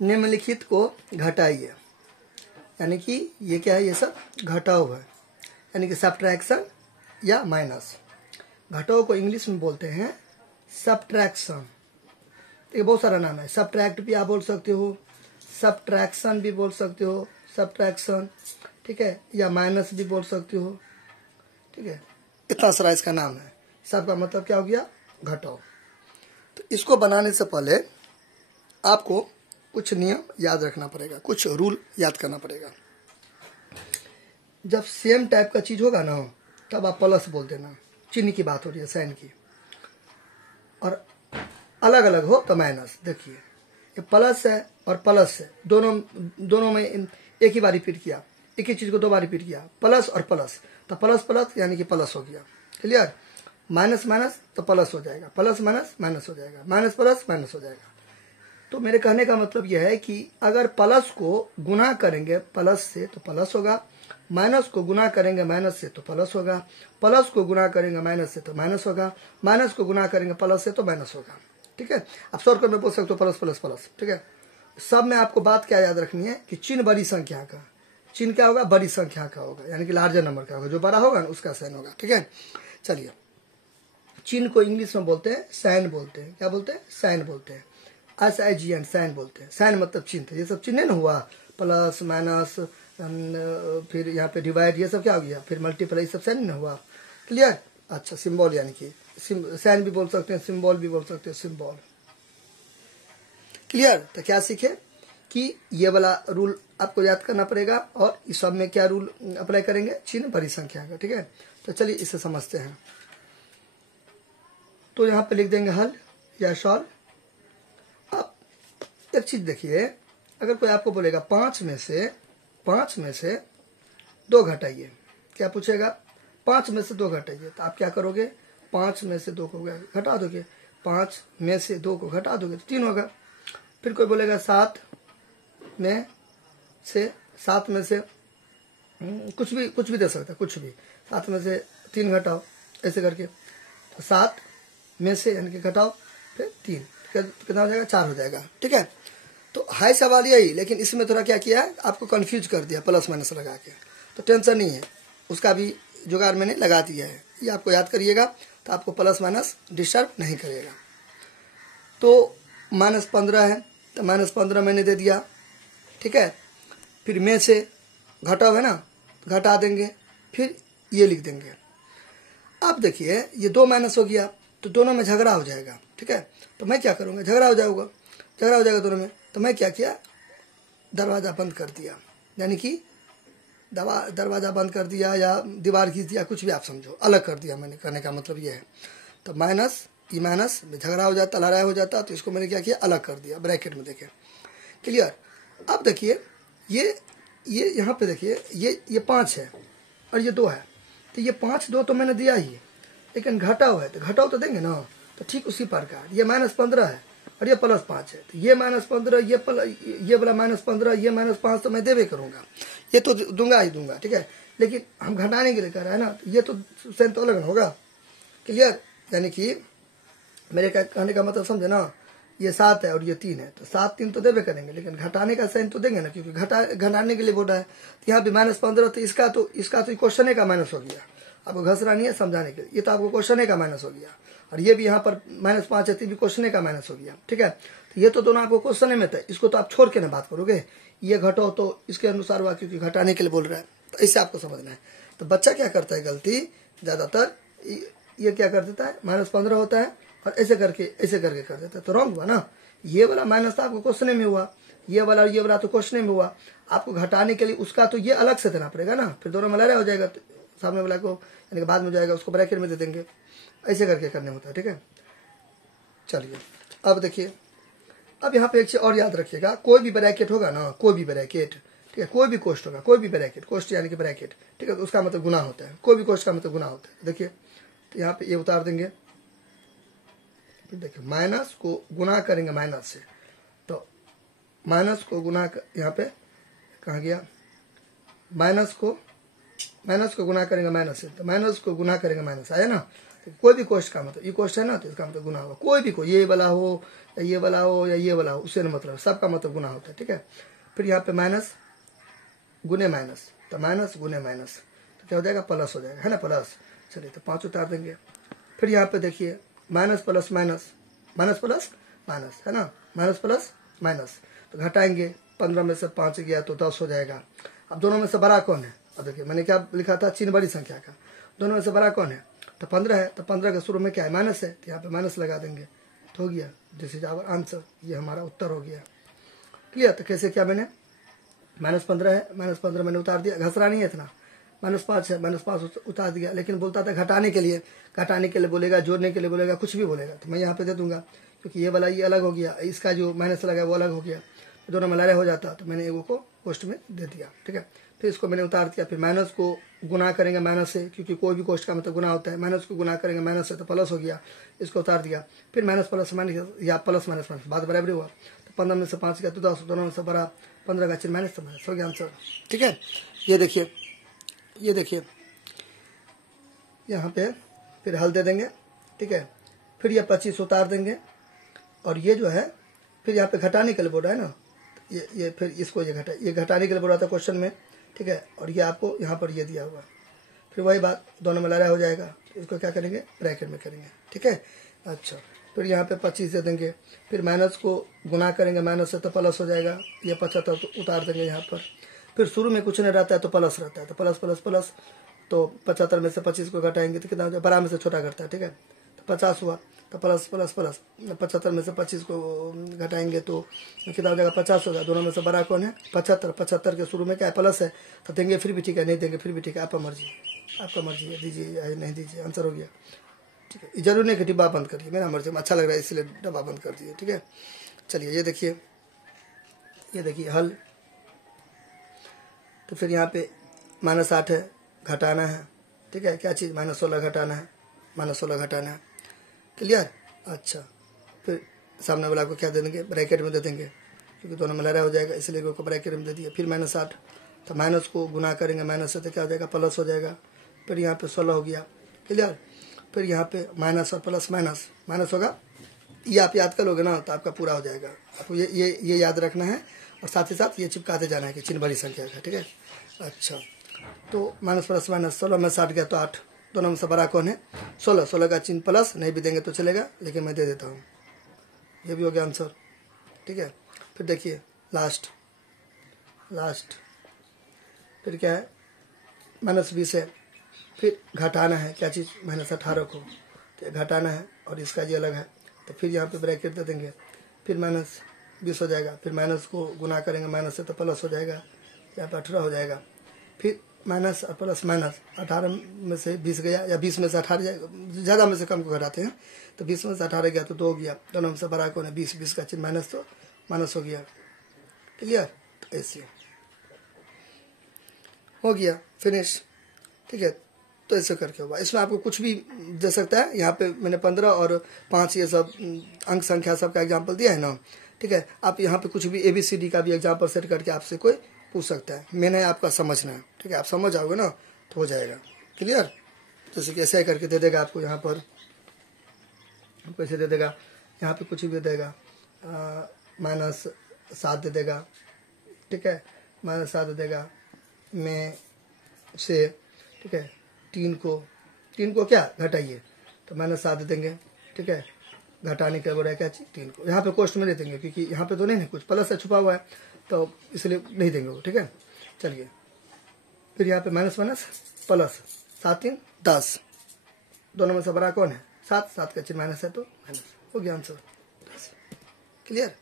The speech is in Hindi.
निम्नलिखित को घटाइए, यानी कि ये क्या है, ये सब घटाव है, यानी कि सब्ट्रैक्शन या माइनस। घटाव को इंग्लिश में बोलते हैं सब्ट्रैक्शन। ये बहुत सारा नाम है, सब्ट्रैक्ट भी आप बोल सकते हो, सब्ट्रैक्शन भी बोल सकते हो, सब्ट्रैक्शन, ठीक है, या माइनस भी बोल सकते हो, ठीक है। इतना सारा इसका नाम है। सब का मतलब क्या हो गया, घटाव। तो इसको बनाने से पहले आपको कुछ नियम याद रखना पड़ेगा, कुछ रूल याद करना पड़ेगा। जब सेम टाइप का चीज होगा ना तब आप प्लस बोल देना, चिन्ह की बात हो रही है, साइन की, और अलग अलग हो तो माइनस। देखिए ये प्लस है और प्लस है, दोनों में एक ही बार रिपीट किया, एक ही चीज को दो बार रिपीट किया, प्लस और प्लस, तो प्लस प्लस यानी कि प्लस हो गया, क्लियर। माइनस माइनस तो प्लस हो जाएगा, प्लस माइनस माइनस हो जाएगा, माइनस प्लस माइनस हो जाएगा। तो मेरे कहने का मतलब यह है कि अगर प्लस को गुना करेंगे प्लस से तो प्लस होगा, माइनस को गुना करेंगे माइनस से तो प्लस होगा, प्लस को गुना करेंगे माइनस से तो माइनस होगा, माइनस को गुना करेंगे प्लस से तो माइनस होगा, ठीक है। अब शॉर्टकट में बोल सकते हो प्लस प्लस प्लस, ठीक है। सब में आपको बात क्या याद रखनी है कि चिन्ह बड़ी संख्या का, चिन्ह क्या होगा, बड़ी संख्या का होगा, यानी कि लार्जर नंबर का होगा, जो बड़ा होगा ना उसका साइन होगा, ठीक है। चलिए, चिन्ह को इंग्लिश में बोलते हैं साइन बोलते हैं, क्या बोलते हैं, साइन बोलते हैं, SIGN, साइन बोलते हैं। साइन मतलब चिन्ह, ये सब चिन्ह ना हुआ, प्लस माइनस, फिर यहाँ पे डिवाइड, ये सब क्या हो गया, फिर मल्टीप्लाई, सब साइन ना हुआ, क्लियर। अच्छा, सिंबल यानी कि साइन भी बोल सकते हैं, सिंबल भी बोल सकते हैं, सिंबल, क्लियर। तो क्या सीखे कि ये वाला रूल आपको याद करना पड़ेगा, और इस सब में क्या रूल अप्लाई करेंगे, चिन्ह बड़ी संख्या का, ठीक है। तो चलिए इसे समझते हैं। तो यहाँ पे लिख देंगे हल या सॉल्व। अब एक चीज देखिए, अगर कोई आपको बोलेगा पांच में से दो घटाइए, क्या पूछेगा, पांच में से दो घटाइए, तो आप क्या करोगे, पांच में से दो को घटा दोगे, पांच में से दो को घटा दोगे तो तीन होगा। फिर कोई बोलेगा सात में से कुछ भी दे सकता है, कुछ भी, सात में से तीन घटाओ, ऐसे करके, तो सात में से यानी कि घटाओ फिर तीन, कितना हो जाएगा, चार हो जाएगा, ठीक है। तो है सवाल यही, लेकिन इसमें थोड़ा क्या किया है, आपको कंफ्यूज कर दिया प्लस माइनस लगा के, तो टेंशन नहीं है, उसका भी जुगाड़ मैंने लगा दिया है, ये आपको याद करिएगा, तो आपको प्लस माइनस डिस्टर्ब नहीं करेगा। तो -15 है, तो -15 मैंने दे दिया, ठीक है। फिर में से घटाव है ना, घटा देंगे, फिर ये लिख देंगे। अब देखिए ये दो माइनस हो गया, तो दोनों में झगड़ा हो जाएगा, ठीक है। तो मैं क्या करूँगा, झगड़ा हो जाएगा दोनों में, तो मैं क्या किया, दरवाज़ा बंद कर दिया, यानी कि दरवाज़ा बंद कर दिया या दीवार खींच दिया, कुछ भी आप समझो, अलग कर दिया मैंने, कहने का मतलब ये है। तो माइनस ई माइनस में झगड़ा हो जाता, लड़ाई हो जाता, तो इसको मैंने क्या किया, अलग कर दिया, ब्रैकेट में देखे, क्लियर। अब देखिए ये यहाँ पे देखिए ये 5 है और ये 2 है, तो ये 5 2 तो मैंने दिया ही है, लेकिन घटाव है तो घटाव तो देंगे ना। तो ठीक उसी प्रकार ये -15 है और ये +5 है, तो ये -15, ये वाला -15, ये -5 तो मैं देवे करूँगा, ये तो दूंगा ही दूंगा, ठीक है। लेकिन हम घटाने के लिए कर रहे हैं ना, तो ये तो साइन तो अलग होगा, क्लियर। यानी कि मेरे कहने का मतलब समझे ना, ये 7 है और ये 3 है, तो 7 3 तो देवे करेंगे, लेकिन घटाने का साइन तो देंगे ना, क्योंकि घटाने के लिए बोल रहा है। तो यहाँ पे -15, तो इसका तो क्वेश्चन का माइनस हो गया, आपको घसरा नहीं है समझाने के लिए, ये तो आपको क्वेश्चन का माइनस हो गया, और ये भी यहाँ पर -5 है, तो भी क्वेश्चन का माइनस हो गया, ठीक है। तो ये तो दोनों आपको क्वेश्चन में था, इसको तो आप छोड़ के ना बात करोगे, ये घटाओ तो इसके अनुसार हुआ, क्योंकि घटाने के लिए बोल रहा है, तो ऐसे आपको समझना है। तो बच्चा क्या करता है गलती, ज्यादातर ये क्या कर देता है, -15 होता है और ऐसे करके कर देता है, तो रॉन्ग हुआ ना। ये वाला माइनस था आपको क्वेश्चन में हुआ, ये वाला तो क्वेश्चन में हुआ, आपको घटाने के लिए उसका तो ये अलग से देना पड़ेगा ना, फिर दोनों में लड़ाई हो जाएगा, तो सामने वाला को यानी कि बाद में जाएगा, उसको ब्रैकेट में दे देंगे, ऐसे करके करने होता है, ठीक है। चलिए अब देखिए, अब यहाँ पे एक चीज और याद रखिएगा, कोई भी ब्रैकेट होगा ना, कोई भी ब्रैकेट, ठीक है, कोई भी कोष्ट होगा, कोई भी ब्रैकेट, कोष्ट यानी कि ब्रैकेट, ठीक है, तो उसका मतलब गुना होता है, कोई भी कोष्ट का मतलब गुना होता है। देखिए तो यहाँ पे ये उतार देंगे, फिर देखिए माइनस को गुना करेंगे माइनस से, तो माइनस को गुना यहाँ पे कहाँ गया, माइनस को गुना करेंगे माइनस से, तो माइनस को गुना करेंगे माइनस, आया ना। तो कोई भी कोष्ट का मतलब, ये कोष्ट है ना, तो इसका मतलब गुना होगा, कोई भी, कोई ये वाला हो या ये वाला हो या ये वाला हो, उससे नहीं मतलब, सबका मतलब गुना होता है, ठीक है। फिर यहाँ पे माइनस गुने माइनस, तो माइनस गुने माइनस, तो क्या हो जाएगा, प्लस हो जाएगा, है ना, प्लस। चलिए तो 5 उतार देंगे। फिर यहाँ पे देखिए minus plus minus, minus plus minus, है ना, माइनस प्लस माइनस, तो घटाएंगे, 15 में से 5 गया तो 10 हो जाएगा। अब दोनों में से बड़ा कौन है, अब देखिए मैंने क्या लिखा था, चिन्ह बड़ी संख्या का, दोनों में से बड़ा कौन है, तो 15 है, तो 15 के शुरू में क्या है, माइनस है, तो यहाँ पे माइनस लगा देंगे, तो हो गया, दिस इज आवर आंसर, ये हमारा उत्तर हो गया। क्लियर। तो कैसे किया मैंने, -15 है, -15 मैंने उतार दिया, घसरा नहीं है इतना, -5 है, -5 उतार दिया, लेकिन बोलता था घटाने के लिए, घटाने के लिए बोलेगा, जोड़ने के लिए बोलेगा, कुछ भी बोलेगा, तो मैं यहाँ पे दे दूंगा, क्योंकि ये वाला ये अलग हो गया, इसका जो माइनस लगा वो अलग हो गया, तो दोनों मिला हो जाता, तो मैंने एगो को कोष्ट में दे दिया, ठीक है। फिर इसको मैंने उतार दिया, फिर माइनस को गुना करेंगे माइनस से, क्योंकि कोई भी कोष्ट का मतलब गुना होता है, माइनस को गुना करेंगे माइनस से तो प्लस हो गया, इसको उतार दिया। फिर माइनस प्लस माइनस या प्लस माइनस माइनस, बात बराबर हुआ, तो 15 में से 5 गया तो 10, दोनों में से बड़ा 15 का चिन्ह माइनस तो माइनस हो गया आंसर, ठीक है। ये देखिए, ये देखिए यहाँ पे फिर हल दे देंगे, ठीक है। फिर ये 25 उतार देंगे, और ये जो है फिर यहाँ पे घटाने के लिए बोल रहा है ना, ये फिर इसको ये घटाने के लिए बोल रहा था क्वेश्चन में, ठीक है। और ये आपको यहाँ पर ये दिया हुआ, फिर वही बात, दोनों में लड़ाई हो जाएगा, इसको क्या करेंगे, ब्रैकेट में करेंगे, ठीक है। अच्छा, फिर यहाँ पे 25 दे देंगे, फिर माइनस को गुना करेंगे माइनस से तो प्लस हो जाएगा, ये 75 उतार देंगे यहाँ पर। फिर शुरू में कुछ नहीं रहता है तो प्लस रहता है, तो प्लस प्लस प्लस, तो 75 में से 25 को घटाएंगे तो कितना हो जाए, बड़ा में से छोटा घटता है, ठीक है, तो 50 हुआ, तो प्लस प्लस प्लस, 75 में से 25 को घटाएंगे तो कितना हो जाएगा, 50 होगा। दोनों में से बड़ा कौन है, 75, 75 के शुरू में क्या है, प्लस है, तो देंगे फिर भी ठीक है, नहीं देंगे फिर भी ठीक है, आपका मर्जी, आपका मर्जी है, दीजिए या नहीं दीजिए, आंसर हो गया, ठीक है। जरूर नहीं कि डिब्बा बंद करिए, मेरा मर्जी, अच्छा लग रहा है इसलिए डब्बा बंद कर दिए, ठीक है। चलिए ये देखिए, ये देखिए हल, तो फिर यहाँ पे -8 है, घटाना है, ठीक है, क्या चीज़, -16 घटाना है, -16 घटाना है, क्लियर। अच्छा, फिर सामने वाला को क्या दे देंगे, ब्रैकेट में दे देंगे, क्योंकि दोनों में लड़ाई हो जाएगा, इसलिए को ब्रैकेट में दे दिया। फिर -8, तो माइनस को गुना करेंगे माइनस से तो क्या हो जाएगा, प्लस हो जाएगा। फिर यहाँ पे 16 हो गया, क्लियर। फिर यहाँ पे माइनस और प्लस माइनस माइनस होगा, ये आप याद कर लोगे ना तो आपका पूरा हो जाएगा। आपको ये याद रखना है, और साथ ही साथ ये चिपकाते जाना है कि चिन्ह बड़ी संख्या का, ठीक है। अच्छा, तो माइनस प्लस माइनस, 16 में 60 गया तो 8, दोनों में से बड़ा कौन है, 16, 16 का चिन्ह प्लस, नहीं भी देंगे तो चलेगा, लेकिन मैं दे देता हूँ, ये भी हो गया आंसर, ठीक है। फिर देखिए लास्ट, फिर क्या है, -20 है, फिर घटाना है, क्या चीज़, -18 को, तो घटाना है, और इसका ये अलग है, तो फिर यहाँ पे ब्रैकेट दे देंगे, फिर -20 हो जाएगा, फिर माइनस को गुना करेंगे माइनस से तो प्लस हो जाएगा, यहाँ पे 18 हो जाएगा। फिर माइनस और प्लस माइनस, 18 में से 20 गया, या 20 में से 18, ज़्यादा में से कम को घटाते हैं, तो 20 में से 18 गया तो 2 गया, दोनों में से बड़ा कौन है, 20, 20 का चिन्ह माइनस तो माइनस हो गया, क्लियर। तो ऐसे हो गया, फिनिश, ठीक है। तो ऐसे करके होगा, इसमें आपको कुछ भी दे सकता है। यहाँ पे मैंने 15 और 5 ये सब अंक संख्या सबका एग्जाम्पल दिया है ना, ठीक है। आप यहाँ पे कुछ भी ABCD का भी एग्जाम्पल सेट करके आपसे कोई पूछ सकता है, मैंने आपका समझना है, ठीक है। आप समझ आओगे ना तो हो जाएगा, क्लियर। जैसे कि ऐसे करके दे देगा आपको, यहाँ पर कैसे दे देगा, यहाँ पे कुछ भी देगा, -7 दे देगा, ठीक है, -7 दे देगा में से, ठीक है, 3 को क्या घटाइए, तो -7 देंगे, ठीक है। घटाने के बोला क्या चीज़, 3 को यहाँ पे कोष्ट में नहीं देंगे, क्योंकि यहाँ पे तो नहीं है, कुछ प्लस से छुपा हुआ है, तो इसलिए नहीं देंगे वो, ठीक है। चलिए, फिर यहाँ पे माइनस माइनस प्लस, 7 3 10, दोनों में से बड़ा कौन है, 7, 7 का चिन्ह माइनस है तो माइनस हो गया आंसर, क्लियर।